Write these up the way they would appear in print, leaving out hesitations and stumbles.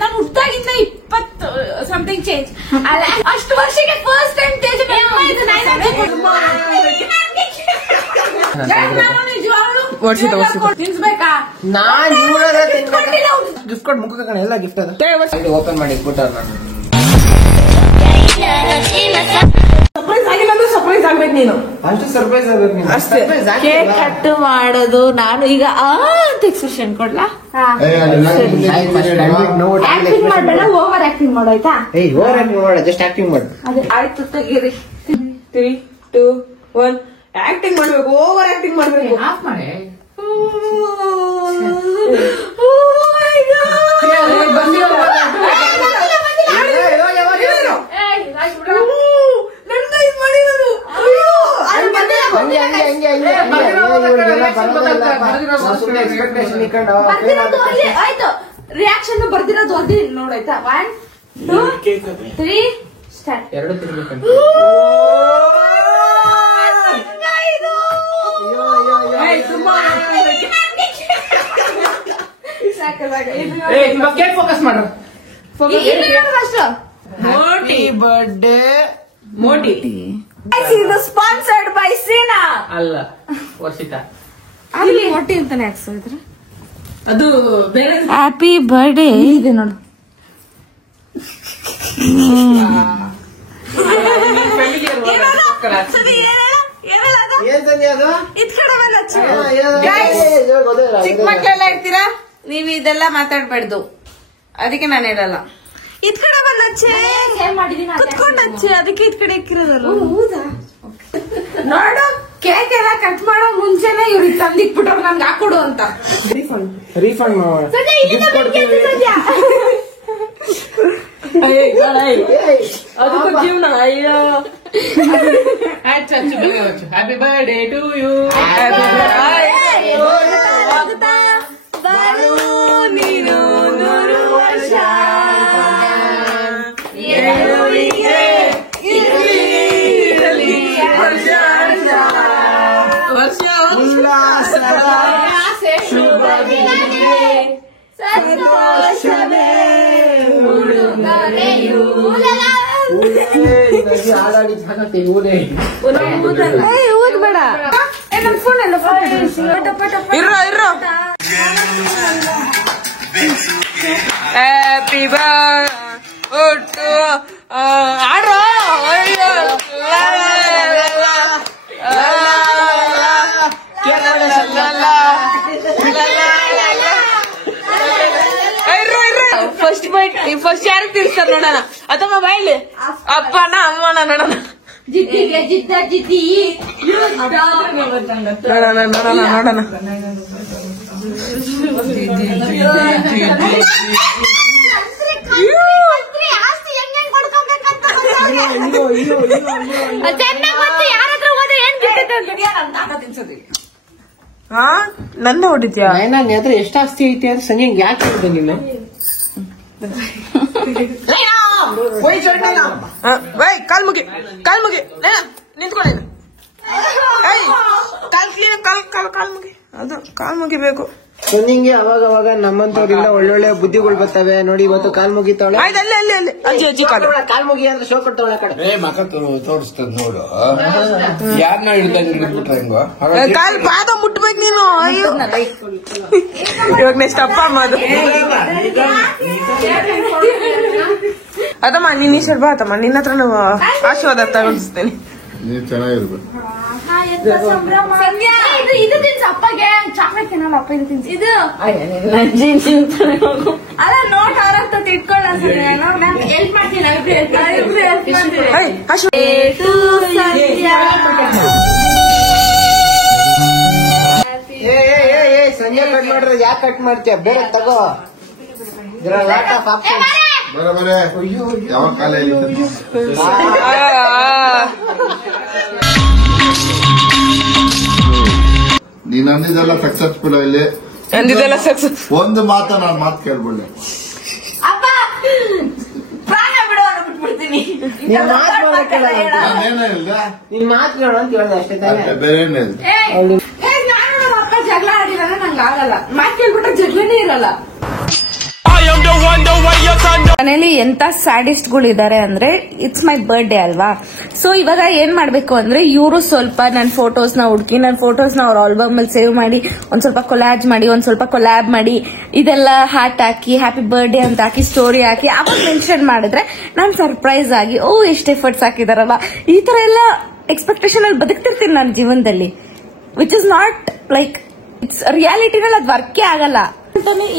ನಾನು ಹುಟ್ಟಾಗಿಂದ 20 something change ಅಲ್ಲ ಅಷ್ಟು ವರ್ಷಕ್ಕೆ ಫಸ್ಟ್ ಟೈಮ್ ತೇಜ ತಿನ್ಸ್ಬೇಕಾ ನಾನ್ ಗಿಫ್ಟ್ ಕೊಟ್ಟು ಮುಖ ಎಲ್ಲ ಗಿಫ್ಟ್ ಅದ ಓಪನ್ ಮಾಡಿ ಕೊಟ್ಟಾರ ನಾನು ಸರ್ಪ್ರೈಸ್ ಆಗಿಲ್ಲ ಅಂದ್ರೆ ಸರ್ಪ್ರೈಸ್ ಆಗ್ಬೇಕು ನೀನು ಅಷ್ಟು ಸರ್ಪ್ರೈಸ್ ಆಗ್ಬೇಕು ನೀನು ಅಷ್ಟೇ ಕೇಕ್ ಕಟ್ ಮಾಡೋದು ನಾನು ಈಗ ಅಂತ ಎಕ್ಸ್ಪ್ರೆಷನ್ ಕೊಡ್ಲಾ ಆಕ್ಟಿಂಗ್ ಮಾಡ್ಬೇಡ ಓವರ್ ಆಕ್ಟಿಂಗ್ ಮಾಡೋ ಆಯ್ತಾ ಓವರ್ ಆಕ್ಟಿಂಗ್ ಮಾಡ ಜಸ್ಟ್ ಆಕ್ಟಿಂಗ್ ಮಾಡು ಅದೇ ಆಯ್ತು ತೆಗೀರಿ 3 2 1 ಆಕ್ಟಿಂಗ್ ಮಾಡ್ಬೇಕು ಓವರ್ ಆಕ್ಟಿಂಗ್ ಮಾಡ್ಬೇಕು ಆಫ್ ಮಾಡಿ ಆಯ್ತು ರಿಯಾಕ್ಷನ್ ಬರ್ದಿರೋದು ಓದಿ ನೋಡಾಯ್ತಾ 1 2 3 ಸ್ಟಾರ್ಟ್ ಎರಡು ತಿರ್ಬೇಕು ಫೋಕಸ್ ಮಾಡ್ರ ಮೋಟಿ ಬರ್ಡೇ ಮೋಟಿ ಇದು ಸ್ಪಾನ್ಸರ್ಡ್ ಬೈ ಸೀನಾ ಅಲ್ಲ ವರ್ಷಿತಾ ಅಲ್ಲಿ ಮೋಟಿ ಅಂತಾನೆ ಹಾಕ್ಸಿದ್ರೆ ಅದು ಬೇರೆ ಹ್ಯಾಪಿ ಬರ್ಡೇ ಇದೆ ನೋಡು ಚಿಕ್ಕ ಮಕ್ಳೆಲ್ಲ ಇರ್ತೀರಾ ನೀವ್ ಇದೆಲ್ಲ ಮಾತಾಡ್ಬಾರ್ದು ಅದಕ್ಕೆ ನಾನು ಹೇಳಲ್ಲ ಇದ್ ಕಡೆ ಬಂದ ಕುತ್ಕೊಂಡ್ ಹಚ್ಚಿ ಅದಕ್ಕೆ ಇದ್ ಕಡೆ ಇಕ್ಕಿರೋದಲ್ಲ ನೋಡು ಕೇಕ್ ಎಲ್ಲ ಕಟ್ ಮಾಡೋ ಮುಂಚೆನೆ ಇವ್ರಿಗೆ ತಂದಿಕ್ಬಿಟ್ಟವ್ರು ನನ್ಗೆ ಹಾಕೊಡು ಅಂತ ರೀಫಂಡ್ ಅದಕ್ಕೂ ಜೀವನ ಅಯ್ಯೋ ಹ್ಯಾಪಿ ಬರ್ಡೇ ಟು ಯು ನೀನು 100 ವರ್ಷ ಶುಭ ಸಂತೋಷವೇ ಹಾಡಾಡಿ ಸಾಕತ್ತೆ ಊರೇ ಊದ್ಬೇಡ ನಮ್ ಫೋನ್ ಎಲ್ಲ ಇರೋ ಇರೋ ಹ್ಯಾಪಿ ಬರ್ಡೇ ಆಡ್ರೋ ಫಸ್ಟ್ ಯಾರು ತಿರ್ಸ್ತಾರ ನೋಡೋಣ ಅಥವಾ ಬಾಯ್ಲಿ ಅಪ್ಪನ ಅಮ್ಮನ ನೋಡೋಣ ಜಿದ್ದಿಗೆ ಜಿದ್ದ ಜಿದ್ದಿ ನೋಡೋಣ ನೋಡೋಣ ನೋಡೋಣ ನನ್ನ ಹೊಡಿದ್ಯಾ ಹತ್ರ ಎಷ್ಟು ಆಸ್ತಿ ಐತಿ ಅಂತ ಸಂಜೆ ಯಾಕೆ ಹೇಳ್ದಂಗಿಲ್ಲ ಕಾಲ್ ಮುಗಿ ನಿಂತ್ಕೊಳ್ಳಿ ಕಾಲ್ ಮುಗಿ ಅದು ಕಾಲ್ ಮುಗಿಬೇಕು ಸಂಜಿಂಗೆ ಅವಾಗ ಅವಾಗ ನಮ್ಮಂತವ್ರಿಂದ ಒಳ್ಳೊಳ್ಳೆ ಬುದ್ಧಿಗಳು ಬರ್ತವೆ ನೋಡಿ ಇವತ್ತು ಕಾಲ್ ಮುಗಿತಾವಳೆ ಅಜ್ಜಿ ಕಾಲ್ ಮುಗಿ ಅಂದ್ರೆ ಶೋ ಕೊಡ್ತಾವಳೆ ಕಡೆ ಮಕ್ಕ ತೋರಿಸ್ತದ ನೋಡು ಯಾರನ್ನ ಹಿಡ್ಬಿಟ್ರೆ ಹೆಂಗೋ ಕಾಲ್ ಪಾದ ಮುಟ್ಬೇಕು ನೀನು ಅಯ್ಯೋ ಇವಾಗ ನೆಕ್ಸ್ಟ್ ಅಪ್ಪ ಅಮ್ಮ ಅದು ಅದಮ್ಮ ನೀನ್ ಈ ಬಾ ತಮ್ಮ ನಿನ್ನ ಹತ್ರ ನಾವು ಆಶೀರ್ವಾದ ತಗೊಂಡಿಸ್ತೇನೆ ನೀವ್ ಚೆನ್ನಾಗಿರ್ಬೇಕು ಇದು ತಿನ್ಸ ಅಪ್ಪಗೆ ಚಾಕ್ಲೇಟ್ ತಿನ್ನಲ್ಲ ಅಪ್ಪ ಇದು ತಿನ್ಸಿ ಇದು ಅಲ್ಲ ನೋಟ್ ಆರಂತ ತಿಟ್ಕೊಳ್ಳ ಹೆಲ್ಪ್ ಮಾಡ್ತೀನಿ ಸಂಜೆ ಕಟ್ ಮಾಡ್ರೆ ಯಾಕೆ ಕಟ್ ಮಾಡ್ತೀಯ ಬೇರೆ ತಗೋ ಬರೇ ಯಾವ ಕಾಲ ನೀನ್ ಅಂದಿದ್ದೆಲ್ಲ ಸಕ್ಸಸ್ಫುಲ್ ಇಲ್ಲಿ ಅಂದಿದ್ದೆಲ್ಲ ಸಕ್ಸಸ್ ಒಂದು ಮಾತ ನಾನ್ ಮಾತು ಕೇಳ್ಬಿಡ್ಲೆ ಪ್ರಾಣ ಬಿಡು ಬಿಟ್ಬಿಡ್ತೀನಿ ನಾನೇನೇ ಇಲ್ಲ ನಿನ್ ಮಾತು ಕೇಳೋ ಅಂತ ಹೇಳ್ದೆ ಅಷ್ಟೇ ತಾನೇ ಬೇರೆ ಏನೇ ಇಲ್ಲ ನಾನು ನಮ್ಮ ಅಪ್ಪ ಜಗಳ ಆಡಿಲ್ಲ ನಂಗೆ ಆಗಲ್ಲ ಮಾತು ಕೇಳ್ಬಿಟ್ರೆ ಜಗಳನೇ ಇರಲ್ಲ ಮನೇಲಿ ಎಂತ ಸ್ಯಾಡಿಸ್ಟ್ ಗಳು ಇದಾರೆ ಅಂದ್ರೆ ಇಟ್ಸ್ ಮೈ ಬರ್ಡೇ ಅಲ್ವಾ. ಸೊ ಇವಾಗ ಏನ್ ಮಾಡ್ಬೇಕು ಅಂದ್ರೆ ಇವರು ಸ್ವಲ್ಪ ನನ್ನ ಫೋಟೋಸ್ ನ ಹುಡುಕಿ ನನ್ನ ಫೋಟೋಸ್ ನ ಅವ್ರ ಆಲ್ಬಮ್ ಅಲ್ಲಿ ಸೇವ್ ಮಾಡಿ ಒಂದ್ ಸ್ವಲ್ಪ ಕೊಲಾಜ್ ಮಾಡಿ ಒಂದ್ ಸ್ವಲ್ಪ ಕೊಲ್ಯಾಬ್ ಮಾಡಿ ಇದೆಲ್ಲ ಹಾರ್ಟ್ ಹಾಕಿ ಹ್ಯಾಪಿ ಬರ್ಡೇ ಅಂತ ಹಾಕಿ ಸ್ಟೋರಿ ಹಾಕಿ ಅವಾಗ ಮೆನ್ಷನ್ ಮಾಡಿದ್ರೆ ನಾನ್ ಸರ್ಪ್ರೈಸ್ ಆಗಿ ಎಷ್ಟು ಎಫರ್ಟ್ಸ್ ಹಾಕಿದಾರಲ್ಲ ಈ ತರ ಎಲ್ಲ ಎಕ್ಸ್ಪೆಕ್ಟೇಷನ್ ಅಲ್ಲಿ ಬದುಕ್ತಿರ್ತೀನಿ ನನ್ನ ಜೀವನದಲ್ಲಿ. Which is not like it's ರಿಯಾಲಿಟಿನಲ್ಲಿ ಅದು ವರ್ಕೇ ಆಗಲ್ಲ.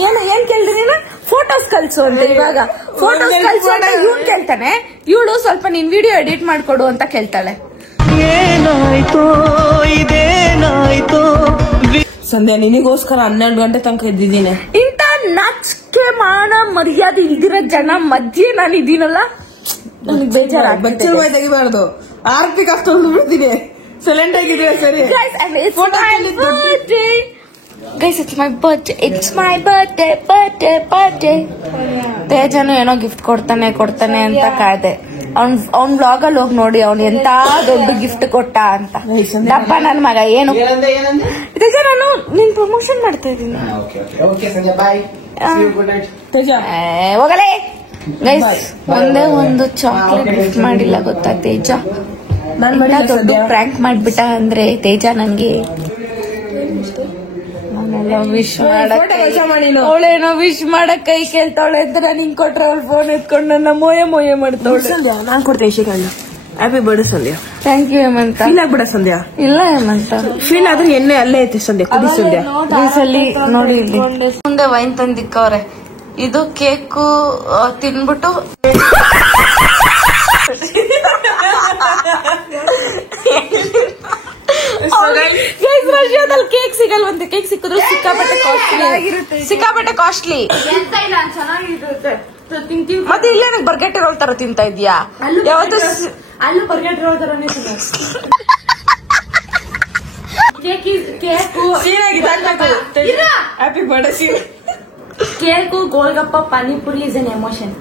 ಏನ್ ಕೇಳಿದ್ರೆ ನೀನು ಫೋಟೋಸ್ ಕಳ್ಸು ಅಂತ. ಇವಾಗ ಫೋಟೋಸ್ ಕಳ್ಸು ಅಂತ ಇವ್ನು ಕೇಳ್ತಾನೆ, ಇವಳು ಸ್ವಲ್ಪ ನಿನ್ ವಿಡಿಯೋ ಎಡಿಟ್ ಮಾಡ್ಕೊಡು ಅಂತ ಕೇಳ್ತಾಳೆ. ಸಂಧ್ಯಾ ನಿನಗೋಸ್ಕರ 12 ಗಂಟೆ ತನಕ ಇದ್ದಿದ್ದೀನಿ. ಇಂತ ನಾಚಿಕೆ ಮಾನ ಮರ್ಯಾದೆ ಇಲ್ದಿರೋ ಜನ ಮಧ್ಯೆ ನಾನು ಇದೀನಲ್ಲ, ನನಗೆ ಬೇಜಾರಾಗ್ಬಾರ್ದು. ತೆಗಿಬಾರ್ದು. ಆರ್ಪಿಕ್ ಅಷ್ಟೊಂದು ಬಿಡ್ತೀನಿ. ಸೈಲೆಂಟ್ ಆಗಿದ್ರೆ ಸರಿ. Guys, it's my birthday. It's my birthday. ತೇಜನು ಏನೋ ಗಿಫ್ಟ್ ಕೊಡ್ತಾನೆ ಅಂತ ಕಾಯ್ದೆ. ಅವ್ನ್ ಬ್ಲಾಗ್ ಅಲ್ಲಿ ಹೋಗಿ ನೋಡಿ ಅವ್ನು ಎಂತ ದೊಡ್ಡ ಗಿಫ್ಟ್ ಕೊಟ್ಟ ಅಂತ. ದಪ್ಪ ನನ್ ಮಗ ಏನು ತೇಜ, ನಾನು ನಿನ್ ಪ್ರಮೋಷನ್ ಮಾಡ್ತಾ ಇದ್ದೀನಿ. ಹೋಗಲೇ ಗೈಸ್, ಒಂದೇ ಒಂದು ಚಾಕ್ಲೇಟ್ ಗಿಫ್ಟ್ ಮಾಡಿಲ್ಲ ಗೊತ್ತಾ ತೇಜ. ದೊಡ್ಡ ಪ್ರ್ಯಾಂಕ್ ಮಾಡ್ಬಿಟ್ಟ ಅಂದ್ರೆ ತೇಜ ನಂಗೆ ವಿಶ್ ಮಾಡಕ್ ಅವಳೇನೋ ವಿಶ್ ಮಾಡಕ್ ಕೈ ಕೇಳ್ತಾವಳೆ ಅಂತ ನಾನು ಹಿಂಗ್ ಕೊಟ್ರೆ ಅವ್ಳು ಫೋನ್ ಎತ್ಕೊಂಡು ನನ್ನ ಮೊಯೆ ಮಾಡ್ತಾವಳೆ. ನಾನ್ ಕೊಡ್ತೇನೆ ಶಿಕಾಂಡ. Happy birthday Sandhya. Thank you Hemanth. Feel ಆಗ್ಬಿಡ ಸಂಧ್ಯಾ. ಇಲ್ಲ ಹೇಮಂತ, ಫೀಲ್ ಆದ್ರೆ ಎಣ್ಣೆ ಅಲ್ಲೇ ಐತೆ ಸಂಧ್ಯಾ, ಕುಡಿ ಸಂಧ್ಯಾ. ಅಲ್ಲಿ ನೋಡಿ ಇಲ್ಲಿ ಮುಂದೆ ವೈನ್ ತಂದಿಕ್ಕವ್ರೆ. ಇದು ಕೇಕು ತಿನ್ಬಿಟ್ಟು ರಷ್ಯಾದಲ್ಲಿ ಕೇಕ್ ಸಿಗಲ್ವಂತೆ. ಕೇಕ್ ಸಿಕ್ಕಿದ್ರು ಸಿಕ್ಕಾಪಟ್ಟೆ ಕಾಸ್ಟ್ಲಿ. ಮತ್ತೆ ಇಲ್ಲೇ ಬರ್ಗೆಟ್ ರೋಲ್ ತರ ತಿಂತಾ ಇದ್ಯಾ? ಯಾವತ್ತು ಅಲ್ಲೂ ಬರ್ಗೆಟ್ ರೋಲ್ ತರ happy birthday. Cake, golgappa, panipuri is an emotion.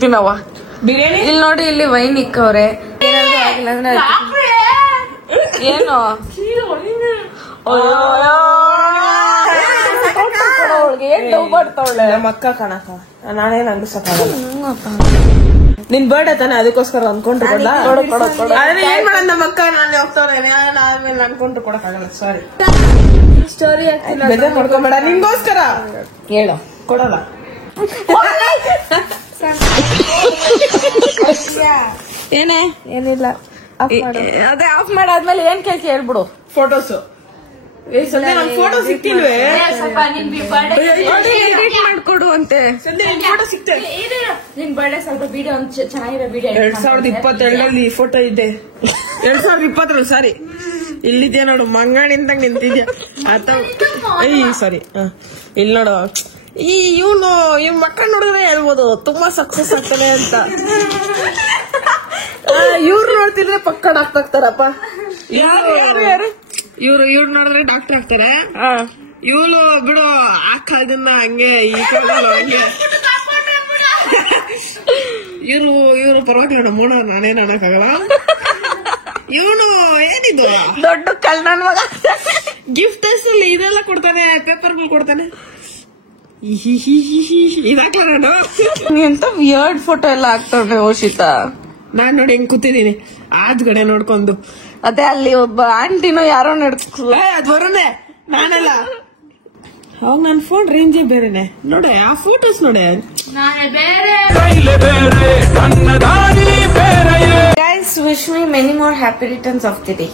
ತಿನ್ನವ್ವ ಬಿರಿಯಾನಿ. ಇಲ್ಲಿ ನೋಡಿ, ಇಲ್ಲಿ ವೈನ್ ಇಕ್ಕವ್ರೆ. ಏನಾದ್ರು ಆಗಿಲ್ಲ ಅಂದ್ರೆ ಏನು ಅವಳಿಗೆ ಏನ್ ಡೌ ಮಾಡ್ತಾವಳೆ. ನಮ್ಮ ಅಕ್ಕ ಕಣಕ, ನಾನೇನ್ ಅಂಗಸಕ್ಕಾಗಲ್ಲ. ನಿನ್ ಬರ್ಡೇ ತಾನೆ, ಅದಕ್ಕೋಸ್ಕರ ಅನ್ಕೊಂಡ್ರು ಕೊಡ. ಏನ್ ಮಾಡೋದ್ ನಮ್ಮ ಅಕ್ಕ, ನಾನು ಹೋಗ್ತಾವ್ರೆ ಆಮೇಲೆ ಅನ್ಕೊಂಡ್ರು ಕೊಡಕ್ಕಾಗಲ್ಲ. ಸಾರಿ. ಸ್ಟೋರಿ ಬೇಜಾರ್ ಮಾಡ್ಕೊಂಬೇಡ, ನಿಮ್ಗೋಸ್ಕರ ಹೇಳು ಕೊಡಲ್ಲ. ಏನೇ ಏನಿಲ್ಲ, ಅದೇ ಆಫ್ ಮಾಡಾದ್ಮೇಲೆ ಏನ್ ಕೇಳ್ತಿ ಹೇಳ್ಬಿಡು. ಫೋಟೋಸ್ ಫೋಟೋ ಸಿಕ್ತಿಲ್ವೇ? ಎಡಿಟ್ ಮಾಡ್ಕೊಡು ಅಂತೆ. ಫೋಟೋ ಸಿಕ್ತೆ. ನಿನ್ ಬರ್ಡೇ ಸ್ವಲ್ಪ ವಿಡಿಯೋ ಚೆನ್ನಾಗಿರೋ ವಿಡಿಯೋ. 2022 ಈ ಫೋಟೋ ಇದೆ. 2020 ಸಾರಿ, ಇಲ್ಲಿದ್ಯಾ ನೋಡು, ಮಂಗಾಣಿಂದಂಗ್ ನಿಂತಿದ್ಯಾ ಸಾರಿ. ಇಲ್ಲಿ ನೋಡು, ಇವ್ ಮಕ್ಕಳು ನೋಡಿದ್ರೆ ಹೇಳ್ಬೋದು ತುಂಬಾ ಸಕ್ಸಸ್ ಆಗ್ತಾನೆ ಅಂತ. ಇವ್ರು ನೋಡ್ತಿದ್ರೆ ಪಕ್ಕ ಡಾಕ್ಟರ್ ಆಗ್ತಾರಪ್ಪ. ಯಾರು ಇವ್ರು ನೋಡಿದ್ರೆ ಡಾಕ್ಟರ್ ಆಗ್ತಾರೆ. ಇವಳು ಬಿಡು, ಆ ಕಾಲದಿಂದ ಹಂಗೆ, ಈ ಕಾಲದಿಂದ ಹಂಗೆ. ಇವ್ರು ಪರವಾಗಿಲ್ಲ, ಮೂಡ ನಾನೇನ್ ಅನ್ನಕ್ಕಾಗಲ್ಲ. ಇವನು ಏನಿದು ದೊಡ್ಡ ಕಲ್ ನನ್ ಮಗ. ಗಿಫ್ಟ್ ಇದೆಲ್ಲ ಕೊಡ್ತಾನೆ, ಪೇಪರ್ಗಳು ಕೊಡ್ತಾನೆ. ಇದಾಕ್ಲ ನಾನು ಎಂತ ವಿಯರ್ಡ್ ಫೋಟೋ ಎಲ್ಲ ಹಾಕ್ತಾವ್ರೆ ಓಶಿತಾ. ನಾನ್ ನೋಡಿ ಹೆಂಗ್ ಕೂತಿದೀನಿ ಆದ್ಗಡೆ ನೋಡ್ಕೊಂಡು. ಅದೇ ಅಲ್ಲಿ ಒಬ್ಬ ಆಂಟಿನೋ ಯಾರೋ ಅದ್ ಬರೋನೆ, ನಾನಲ್ಲ. ಅವಾಗ ನನ್ ಫೋನ್ ರೇಂಜೇ ಬೇರೆನೆ. ನೋಡೆ ಆ ಫೋಟೋಸ್ ನೋಡೆ. Guys, wish me many more happy returns of the day.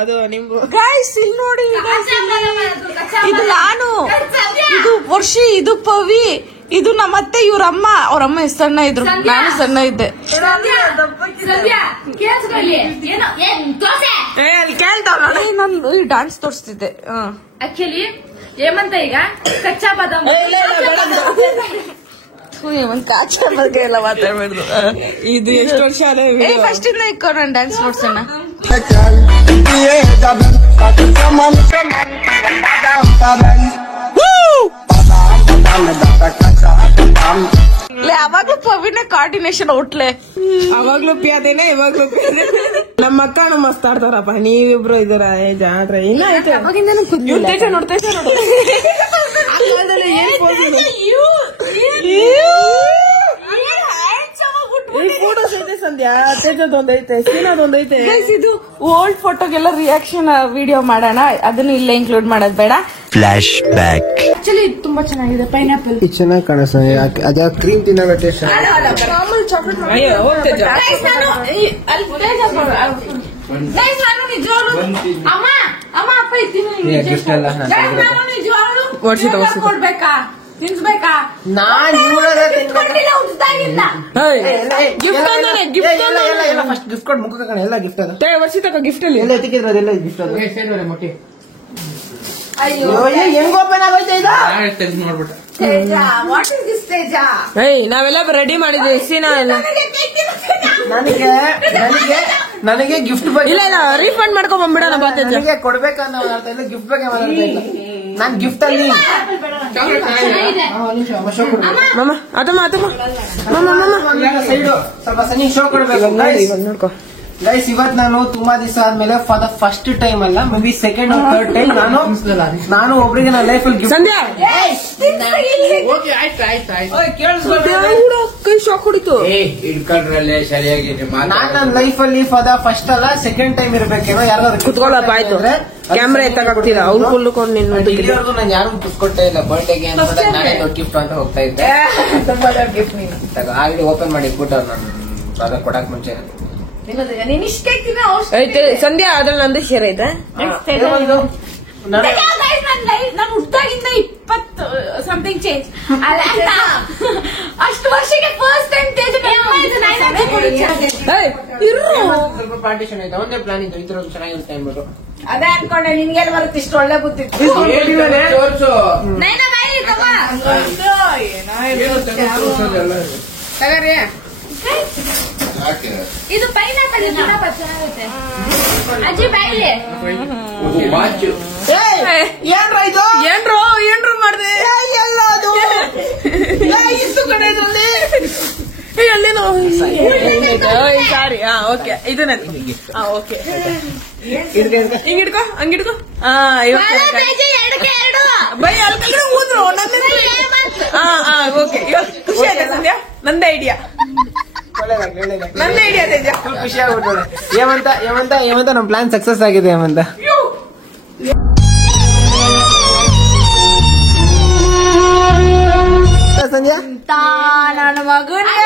ಅದು ನಿಮ್ದು. ಗೈಸ್ ಇಲ್ಲಿ ನೋಡಿ, ಇದು ನಾನು, ಇದು ವರ್ಷಿ, ಇದು ಪವಿ, ಇದು ನಮ್ಮತ್ತೆ, ಇವ್ರಮ್ಮ. ಅವ್ರಮ್ಮ ಎಷ್ಟು ಸಣ್ಣ ಇದ್ರು, ನಾನು ಸಣ್ಣ ಇದ್ದೆ. ನಾನು ಈ ಡಾನ್ಸ್ ತೋರಿಸ್ತಿದ್ದೆ. ಆಕ್ಚುಲಿ ಏಮಂತ ಈಗ ಕಚ್ಚಾ ಬಾದಾಮ್ ಕಾಚಾ ಬಗ್ಗೆ ಎಲ್ಲ ಮಾತಾಡ್ಬಿಡ್ದು. ಇದು ಎಷ್ಟು ವರ್ಷ ಫಸ್ಟ್ ಇಂದ ಇಕ್ಕೋ, ನಾನು ಡ್ಯಾನ್ಸ್ ನೋಡ್ಸೋಣ. ಅವಾಗ್ಲೂ ಪವಿನ ಕೋಆರ್ಡಿನೇಷನ್ ಔಟ್ಲೆ. ಅವಾಗ್ಲೂ ಪ್ಯಾದೇನೆ ಇವಾಗ್ಲೂ ನಮ್ಮ ಅಕ್ಕನು ಮಸ್ತ್ ಆಡ್ತಾರಪ್ಪ. ನೀವಿಬ್ರು ಇದರ ಜಾತ್ರೆ ಇನ್ನ ಐತೆ. ತೇಜ ನೋಡು ತೇಜ ನೋಡು ಫೋಟೋಸ್ ಐತೆ ಸಂಧ್ಯಾ. ತೇಜದೊಂದೈತೆ ಸೀನಾದೊಂದೈತೆ. ಇದು ಓಲ್ಡ್ ಫೋಟೋಗೆಲ್ಲ ರಿಯಾಕ್ಷನ್ ವಿಡಿಯೋ ಮಾಡೋಣ, ಅದನ್ನು ಇಲ್ಲೇ ಇನ್ಕ್ಲೂಡ್ ಮಾಡೋದ್ ಬೇಡ. Flash back. ಆಕ್ಚುಲಿ ಇದು ತುಂಬಾ ಚೆನ್ನಾಗಿದೆ. ಪೈನಾಪಲ್ ಚೆನ್ನಾಗಿ ಕಾಣಿಸ್ತದೆ. ಅದ ಕ್ರೀಮ್ ತಿನ್ನೋ ಟೇಸ್ಟ್. ಮಾಮೂಲಿ ಚಾಕ್ಲೇಟ್ ನಾನು ನಿಜವಾಗ್ಲು ಅಮ್ಮ ಅಮ್ಮ ಅಪ್ಪ ಕೊಡ್ಬೇಕಾ ತಿನ್ಸ್ಬೇಕಾ? ನಾನ್ ಕೊಟ್ಟಿಲ್ಲ ಹುಟ್ಟಿದಾಗಿಂದ. ಫಸ್ಟ್ ಗಿಫ್ಟ್ ಕೊಟ್ಟು ಮುಖ ಕಣ. ಎಲ್ಲ ಗಿಫ್ಟ್ ಅದ ವರ್ಷಿತಕ್ಕ ಗಿಫ್ಟ್ ಅಲ್ಲಿ ಎಲ್ಲ ಎತ್ತಿಕ್ಕಿದ್ರು. ಅದೆಲ್ಲ ಗಿಫ್ಟ್ ಅದ. ಮೊಟ್ಟಿ ಅಯ್ಯೋ ಹೆಂಗ್ ಓಪನ್ ಆಗೈತೆ ಇದು? ನೋಡ್ಬಿಟ್ಟ. ತೇಜ, ವಾಟ್ ಇಸ್ ದಿಸ್ ತೇಜ? ನಾವೆಲ್ಲ ರೆಡಿ ಮಾಡಿದ್ವಿ. ಸೀನಾ ಎಲ್ಲ ನನಗೆ ಗಿಫ್ಟ್ ಇಲ್ಲ ಇಲ್ಲ ರೀಫಂಡ್ ಮಾಡ್ಕೊಂಡ್ ಬಂದ್ಬಿಡೋಣ. ಬಾ ತೇಜ. ನನಗೆ ಕೊಡ್ಬೇಕಂತ ಮಾತಾಡ್ತಾ ಇಲ್ಲ, ಗಿಫ್ಟ್ ಬಗ್ಗೆ ಮಾತಾಡ್ತಾ ಇಲ್ಲ. ನಾನ್ ಗಿಫ್ಟ್ ಅಲ್ಲಿ ಮಾಮ ಅದಮ್ಮ ಅದಮ್ಮ ಸೈಡು ಸ್ವಲ್ಪ ಸನಿ ಶೋ ಕೊಡ್ಬೇಕು. ನೋಡ್ಕೊ ಗೈಸ್, ಇವತ್ ನಾನು ತುಂಬಾ ದಿವಸ ಆದ್ಮೇಲೆ ಫಾರ್ ದ ಫಸ್ಟ್ ಟೈಮ್ ಅಲ್ಲ, may be second R third time ನಾನು ಒಬ್ರಿಗೆ ನನ್ನ ಲೈಫ್ ಅಲ್ಲಿ ಸಂಧ್ಯಾ ಕೈ ಶಾಕ್ ಹೊಡಿತು. ಇಡ್ಕೊಂಡ್ರಲ್ಲೇ ಸರಿಯಾಗಿದೆ. ನಾನ್ ನನ್ನ ಲೈಫ್ ಅಲ್ಲಿ ಫಾರ್ ದ ಫಸ್ಟ್ ಅಲ್ಲ ಸೆಕೆಂಡ್ ಟೈಮ್ ಇರ್ಬೇಕೇನೋ. ಯಾರು ಕುತ್ಕೊಳ್ಳಪ್ಪ ಆಯ್ತು. ಕ್ಯಾಮ್ರಾ ಎತ್ತಕ್ಕಾಗ್ತಿಲ್ಲ. ಅವ್ರು ಕುಳ್ಕೊಂಡು ನಿನ್ನ ಇಲ್ಲಿವರೆಗೂ ನಾನು ಯಾರು ಗಿಫ್ಟ್ ಕೊಟ್ಟೇ ಇಲ್ಲ. ಬರ್ಡೇಗೆ ಅಂತ ನಾನೇ ದೊಡ್ಡ ಗಿಫ್ಟ್ ಅಂತ ಹೋಗ್ತಾ ಇದ್ದೆ. ತುಂಬಾ ದೊಡ್ಡ ಗಿಫ್ಟ್ ನೀನು. ಆಗಲಿ ಓಪನ್ ಮಾಡಿ ಇಟ್ಬಿಟ್ಟವ್ರು ನಾನು ಅದ ಕೊಡಕ್ ಮುಂಚೆ. ನೀನ್ ಇಷ್ಟೇ ಐತೆ ಸಂಧ್ಯಾ. ಅದ್ರಲ್ಲಿ ನಂದು ಶೇರ್ ಐತೆ. ನಾನು ಹುಟ್ಟಾಗಿಂದ 20 ಸಮಥಿಂಗ್ ಚೇಂಜ್ ಅಷ್ಟು ವರ್ಷಕ್ಕೆ ಫಸ್ಟ್ ಟೈಮ್ ತೇಜ ಸ್ವಲ್ಪ ಪಾರ್ಟಿಷನ್ ಆಯ್ತು. ಒಂದೇ ಪ್ಲಾನ್ ಇತ್ತು, ಇದ್ರ ಚೆನ್ನಾಗಿರುತ್ತೆ ಅಂದ್ಬಿಟ್ಟು ಅದೇ ಅನ್ಕೊಂಡೆ. ನಿನ್ಗೆಲ್ಲ ಬರುತ್ತೆ ಇಷ್ಟು ಒಳ್ಳೆ ಬುದ್ಧಿ. ತೋರ್ಸು. ತಗರಿ ಯಾಕೆ ಇದು ಪೈನಾಪಲ್ ಚೆನ್ನಾಗುತ್ತೆ. ಅಜ್ಜಿ ಬಾಯಿಲೆ ವಾಚು. ಏನ್ರೋ ಏನ್ರು ಮಾಡ್ದೆ ಎಲ್ಲ ಅದು ಇಷ್ಟು ಕಡೆ ಇದ್ರಲ್ಲಿ ಅಲ್ಲೇನೋ. ಸಾರಿ. ಓಕೆ ಇದು ನನಗೆ. ಓಕೆ ಹಿಂಗಿಡ್ಕೋ ಹಂಗಿಡ್ಕೋ. ಬೈ ಅಲ್ಲಿ ಊದ್ರು ಓಕೆ. ಖುಷಿ ಆಯ್ತಾ ಸಂಧ್ಯಾ? ನಂದೇ ಐಡಿಯಾ ನಂದೇ ಐಡಿಯಾ ತೇಜ. ಖುಷಿ ಆಗ್ಬಿಟ್ಟು ಏಮಂತ ನಮ್ ಪ್ಲಾನ್ ಸಕ್ಸಸ್ ಆಗಿದೆ. ಏಮಂತ ಸಂಜೆ ನನ್ನ ಮಗನೇ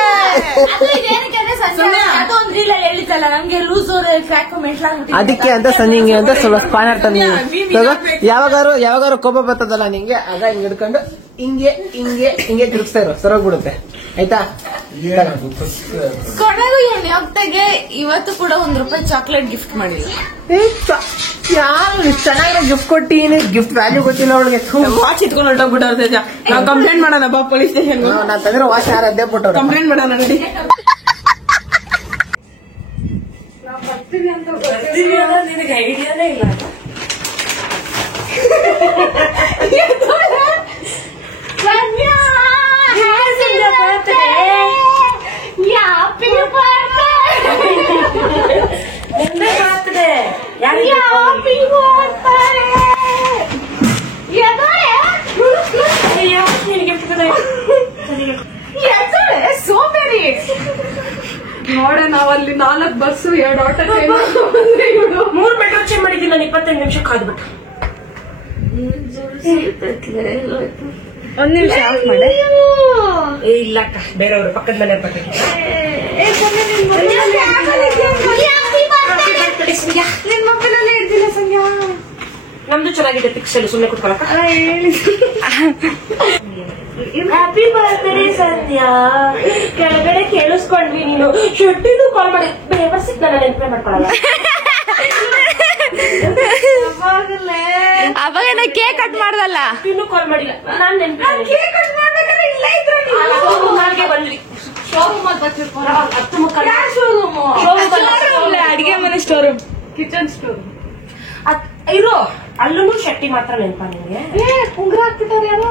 ಅದೊಂದು ರೀಲ್ ಹೇಳಿದ್ದಲ್ಲ ನಮ್ಗೆ ಲೂಸ್ ಕ್ರ್ಯಾಕ್ ಮೆಟ್ಲಾಗ್ಬಿಟ್ಟು. ಅದಕ್ಕೆ ಅಂತ ಸಂಜೆ ಅಂತ ಸ್ವಲ್ಪ ಸ್ಪಾನರ್ ತಂದಿ. ಯಾವಾಗಾರು ಕೋಪ ಬರ್ತದಲ್ಲ ನಿಂಗೆ, ಆಗ ಹಿಂಗ್ ಹಿಡ್ಕೊಂಡು ಹಿಂಗೆ ತಿರುಗಿಸ್ತಾ ಇರೋ ಸರೋಗ್ಬಿಡುತ್ತೆ. ಆಯ್ತಾ? ಕೊನೆಗೂ ಹೊಟ್ಟೆಗೆ ಇವತ್ತು ಕೂಡ ₹1 ಚಾಕ್ಲೇಟ್ ಗಿಫ್ಟ್ ಮಾಡಿಲ್ಲ. ಯಾರು ಚೆನ್ನಾಗಿರೋ ಗಿಫ್ಟ್ ಕೊಟ್ಟಿ ಗಿಫ್ಟ್ ವ್ಯಾಲ್ಯೂ ಗೊತ್ತಿಲ್ಲ ಅವಳಿಗೆ. ವಾಚ್ ಇಟ್ಕೊಂಡು ಹೊರಟೋಗ್ಬಿಟ್ಟವ್ರ ತೇಜ. ನಾವು ಕಂಪ್ಲೇಂಟ್ ಮಾಡೋಣ ಬಾ ಪೊಲೀಸ್ ಸ್ಟೇಷನ್. ನಾನ್ ತಂದಿರೋ ವಾಚ್ ಯಾರು ಅದೇ ಬಿಟ್ಟವ್ರು. ಕಂಪ್ಲೇಂಟ್ ಮಾಡೋಣ ನಡಿ. ನಿನಗೆ ಐಡಿಯಾನೇ ಇಲ್ಲ. ನೋಡ ನಾವಲ್ಲಿ 4 ಬಸ್ಸು 2 ಆಟೋ 3 ಮೆಟ್ರೋ ಚೇಂಜ್ ಮಾಡಿದ್ದೀನಿ ನಾನು. 25 ನಿಮಿಷ ಕಾದ್ಬಿಟ್ಟು. 1 ನಿಮಿಷ ಆಫ್ ಮಾಡಿ. ಇಲ್ಲ ಅಕ್ಕ, ಬೇರೆಯವರು ಪಕ್ಕದ ಮನೆ ಪಕ್ಕ. ನಿನ್ ಮೊಬೈಲಲ್ಲೇ ಇರ್ತಿಲ್ಲ ಸಂಧ್ಯಾ. ನಮ್ದು ಚೆನ್ನಾಗಿದೆ ಪಿಕ್ಸ್ ಅಲ್ಲಿ. ಸುಮ್ಮನೆ ಕುತ್ಕೊಳಕ. ಹ್ಯಾಪಿ ಬರ್ತ್ಡೇ ಸಂಧ್ಯಾ. ಕೆಳಗಡೆ ಕೇಳಿಸ್ಕೊಂಡ್ವಿ ನೀನು. ಶೆಟ್ಟಿದು ಕಾಲ್ ಮಾಡಿ ಬೇವರ್ಸಿದ್ ನಾನು ನೆನಪೇ ಮಾಡ್ಕೊಳಲ್ಲ. ಅವಾಗ ನಾ ಕೇಕ್ ಕಟ್ ಮಾಡ್ದಲ್ಲ. ಇನ್ನೂ ಕಾಲ್ ಮಾಡಿಲ್ಲ. ನಾನು ನೆನಪು ಕೇಕ್ ಕಟ್ ಮಾಡ್ಬೇಕಾದ್ರೆ ಇಲ್ಲ ಇದ್ರೆ ನನಗೆ ಬಂದ್ವಿ. ಶೋರೂಮ್ ಅಲ್ಲಿ ಅಡಿಗೆ ಮನೆ ಸ್ಟೋರ್ ರೂಮ್, ಕಿಚನ್ ಸ್ಟೋರ್ ಇರು. ಅಲ್ಲೂ ಶೆಟ್ಟಿ ಮಾತ್ರ ನೆನಪ ನಿನ್ಗೆ? ಉಂಗ್ರ ಹಾಕ್ಬಿಟ್ಟಾರ ಯಾರು?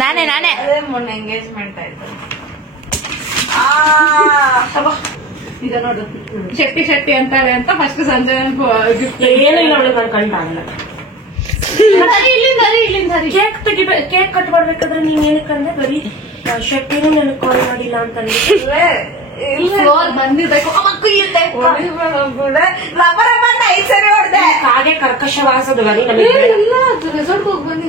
ನಾನೇ ಅದೇ ಮೊನ್ನೆ ಎಂಗೇಜ್ಮೆಂಟ್ ಆಯ್ತು. ಈಗ ನೋಡು ಶೆಟ್ಟಿ ಶೆಟ್ಟಿ ಅಂತಾರೆ ಅಂತ ಫಸ್ಟ್ ಸಂಜೆ ಏನೂ ಇಲ್ಲ ಅವಳು ನಾನು ಕಂಡಾಗಲ್ಲ. ಕೇಕ್ ತೆಗಿಬೇಕು, ಕೇಕ್ ಕಟ್ ಮಾಡ್ಬೇಕಾದ್ರೆ ನೀನ್ ಏನಕ್ಕಂದ್ರೆ ಬರೀ ಶೆಟ್ಟಿನೂ ನನಗೆ ಕಾಲ್ ಮಾಡಿಲ್ಲ ಅಂತ ಬಂದಿರ್ಬೇಕು ಹಾಗೆ ಕರ್ಕಶವಾಸದ ಧ್ವನಿ ರೆಸಾರ್ಟ್ ಹೋಗಿ ಬಂದು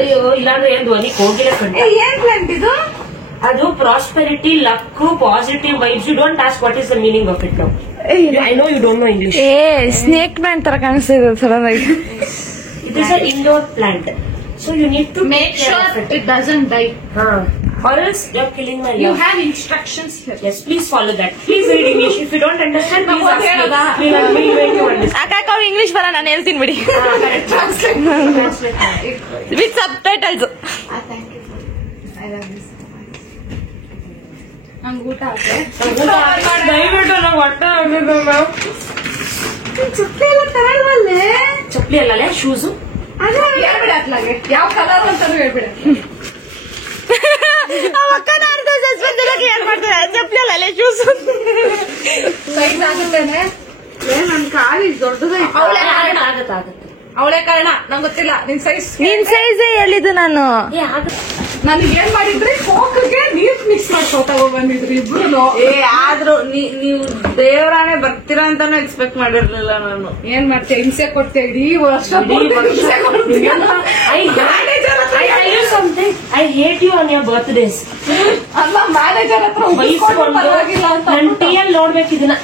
ಅಯ್ಯೋ ಇಲ್ಲಾಂದ್ರೆ ಏನ್ ಧ್ವನಿ ಹೋಗಿಲ್ಲ ಕಂಡು. ಏನ್ ಪ್ಲಾಂಟ್ ಇದು? ಅದು prosperity, luck, positive vibes. You don't ask what is the meaning of it now. I know you don't know English. Snake plant ತರ ಕಾಣಿಸ್ತಿದೆ ಸಡನ್ ಆಗಿ. It is an indoor plant, so you need to Make sure it doesn't die. Or else you're killing my You love. have instructions here. Yes, please follow that. Please read English. If you don't understand, please ask me. Please make you understand. ಅಕ್ಕ English ಬರ ನಾನು ಹೇಳ್ತೀನಿ ಬಿಡಿ. With sub titles. ನಂಗೆ ಊಟ ಆದ್ರೆ ದಯವಿಟ್ಟು ನಂಗೆ ಹೊಟ್ಟೆ ಆಗಿದೆ ಮ್ಯಾಮ್. ಚಪ್ಪಲಿ ಎಲ್ಲ ತಗೊಳ್ವಲ್ಲೇ. ಚಪ್ಪಲಿ ಅಲ್ಲೇ ಶೂಸು. ಅದೇ ಹೇಳ್ಬಿಡ ಅತ್ಲಾಗೆ ಯಾವ ಕಲರ್ ಅಂತಾನು ಹೇಳ್ಬಿಡ. ಚಪ್ಪಲಿ ಶೂಸ್ ಸೈಜ್ ಆಗುತ್ತೇನೆ. ನನ್ ಕಾಲು ದೊಡ್ಡದೈತೆ. ಆಗತ್ತೆ. ಅವಳೇ ಕಾರಣ ನಂಗೆ ಗೊತ್ತಿಲ್ಲ. ನಿನ್ ಸೈಜ್ ಸೈಜೇ ಹೇಳಿದ್ದು ನಾನು. ನನಗೆ ಏನ್ ಮಾಡಿದ್ರಿ, ಕೋಕ್ಗೆ ನೀರ್ ಮಿಕ್ಸ್ ಮಾಡ್ಕೋತಾ ಬಂದಿದ್ರಿ ಇಬ್ರು. ಆದ್ರೂ ನೀವು ದೇವರಾನೇ ಬರ್ತೀರಾ ಅಂತಾನು ಎಕ್ಸ್ಪೆಕ್ಟ್ ಮಾಡಿರ್ಲಿಲ್ಲ ನಾನು. ಏನ್ ಮಾಡ್ತೀಯ, ಹಿಂಸೆ ಕೊಡ್ತೀಯ ಇಡೀ ವರ್ಷ. I hate you on your birthdays. ಅಲ್ಲ ಮ್ಯಾನೇಜರ್ ಹತ್ರ ಪರವಾಗಿಲ್ಲ ಅಂತ ನನ್ ಟೀಯಲ್ಲಿ ನೋಡ್ಬೇಕು ಇದನ್ನ.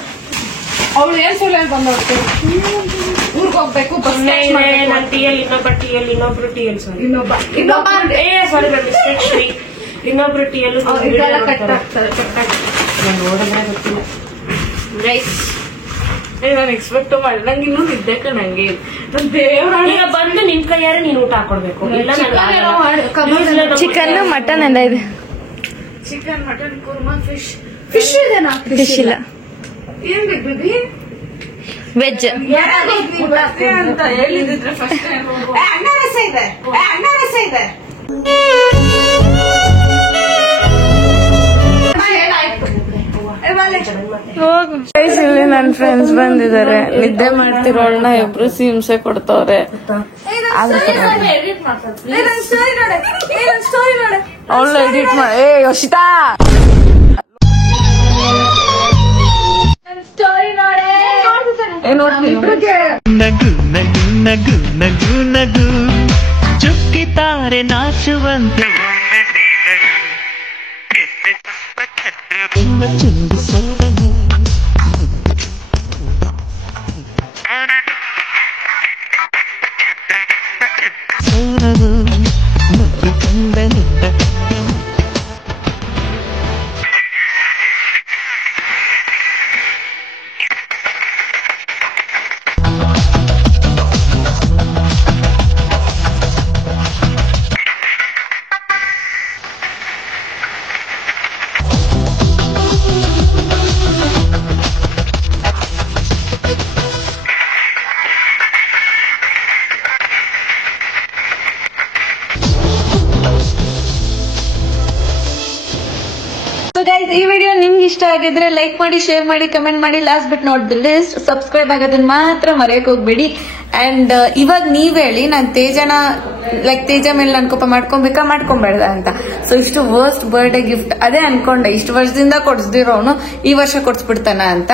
ಅವಳು ಏನ್ ಸುಳ್ಳು ಹೇಳಿ ಬಂದೋಗ್ತು. ಊರ್ಗ್ ಹೋಗ್ಬೇಕು, ಬಸ್ ನನ್ ಟೀಯಲ್ಲಿ ಇನ್ನೊಬ್ಬರು ಸಾರಿ ಇನ್ನೊಬ್ಬ ಸಾರಿ ಮಿಸ್ಟೇಕ್ ಶ್ರೀ ಇನ್ನೊಬ್ರು ಟೀಯಲ್ಲೂ ಕಟ್ ಆಗ್ತಾರೆ. ನೋಡಿದ್ರೆ ಗೊತ್ತಿಲ್ಲ. ನಾನು ಎಕ್ಸ್ಪೆಕ್ಟ್ ಮಾಡಿ ನಂಗೆ ಇನ್ನೂ ನಿದ್ದೆ ನಂಗೆ ದೇವರಾಣಿಗ ಬಂದು ನಿನ್ ಕೈಯಾರೆ ನೀನ್ ಊಟ ಹಾಕೊಡ್ಬೇಕು. ಇಲ್ಲ ಚಿಕನ್ ಮಟನ್ ಎಲ್ಲ ಇದೆ. ಚಿಕನ್, ಮಟನ್, ಕುರ್ಮಾ, ಫಿಶ್ ಇದೆನಾ? ಫಿಶ್ ಇಲ್ಲ, ಏನ್ ಬೇಬಿ? ವೆಜ್. ಅಂತ ಹೇಳಿದ್ರೆ ಫಸ್ಟ್ ಅನ್ನ ರಸ ಇದೆ. ಹೋಗು. ಇಲ್ಲಿ ನನ್ನ ಫ್ರೆಂಡ್ಸ್ ಬಂದಿದ್ದಾರೆ, ನಿದ್ದೆ ಮಾಡ್ತಿರೋಳ್ನ ಇಬ್ರು ಹಿಂಸೆ ಕೊಡ್ತವ್ರೆ. ಅವಳು ಎಡಿಟ್ ಮಾಡಿ. ಯೋಶಿತಾ ನಗು ನಗು ನಗು ನಗು ನಗು ಚುಕ್ಕಿತಾರೆ ನಾಶವಂತ ಈ ವಿಡಿಯೋ ನಿಮ್ಗೆ ಇಷ್ಟ ಆಗಿದ್ರೆ ಲೈಕ್ ಮಾಡಿ, ಶೇರ್ ಮಾಡಿ, ಕಮೆಂಟ್ ಮಾಡಿ. Last but not the least, subscribe ಆಗೋದನ್ನ ಮಾತ್ರ ಮರೆಯಕ್ ಹೋಗ್ಬೇಡಿ. ಅಂಡ್ ಇವಾಗ ನೀವ್ ಹೇಳಿ, ನಾನ್ ತೇಜ ಮೇಲೆ ನಾನು ಕೋಪ ಮಾಡ್ಕೊಂಬೇಡ್ದ ಅಂತ. ಸೊ ಇಷ್ಟು ವರ್ಸ್ಟ್ ಬರ್ಡೇ ಗಿಫ್ಟ್ ಅದೇ ಅನ್ಕೊಂಡೆ. ಇಷ್ಟು ವರ್ಷದಿಂದ ಕೊಡ್ಸ್ದಿರೋನು ಈ ವರ್ಷ ಕೊಡ್ಸ್ಬಿಡ್ತಾನ ಅಂತ.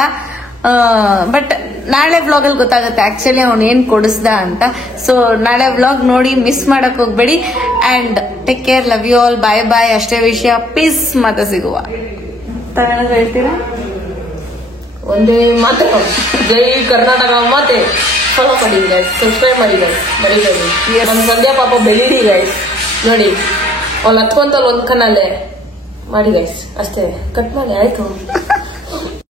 ಬಟ್ ನಾಳೆ ವ್ಲಾಗ್ ಅಲ್ಲಿ ಗೊತ್ತಾಗುತ್ತೆ ಆಕ್ಚುಲಿ ಅವ್ನು ಏನ್ ಕೊಡಿಸ್ದ ಅಂತ. ಸೊ ನಾಳೆ ವ್ಲಾಗ್ ನೋಡಿ ಮಿಸ್ ಮಾಡಕ್ ಹೋಗ್ಬೇಡಿ. And take care, love you all, bye bye. ಅಷ್ಟೇ ವಿಷಯ, ಪೀಸ್. ಮತ್ತೆ ಸಿಗುವ. ಹೇಳ್ತೀರಾ? ಒಂದೇ ಮಾತು, ಜೈ ಕರ್ನಾಟಕ. ಮತ್ತೆ ಫಾಲೋ ಮಾಡಿ ಗೈಸ್, ಸಬ್ಸ್ಕ್ರೈಬ್ ಮಾಡಿ ಗೈಸ್, ಮರಿಬೇಡಿ. ನಮ್ ಸಂಧ್ಯಾ ಪಾಪ ಬೆಳೀರಿ ಗೈಸ್. ನೋಡಿ ಅವ್ಳು ಹತ್ಕೊಂತಲ್ಲಿ ಒಂದ್ ಕಣ್ಣಲ್ಲೇ ಮಾಡಿ ಗೈಸ್. ಅಷ್ಟೇ, ಕಟ್ ಮಾಡಿ ಆಯ್ತು.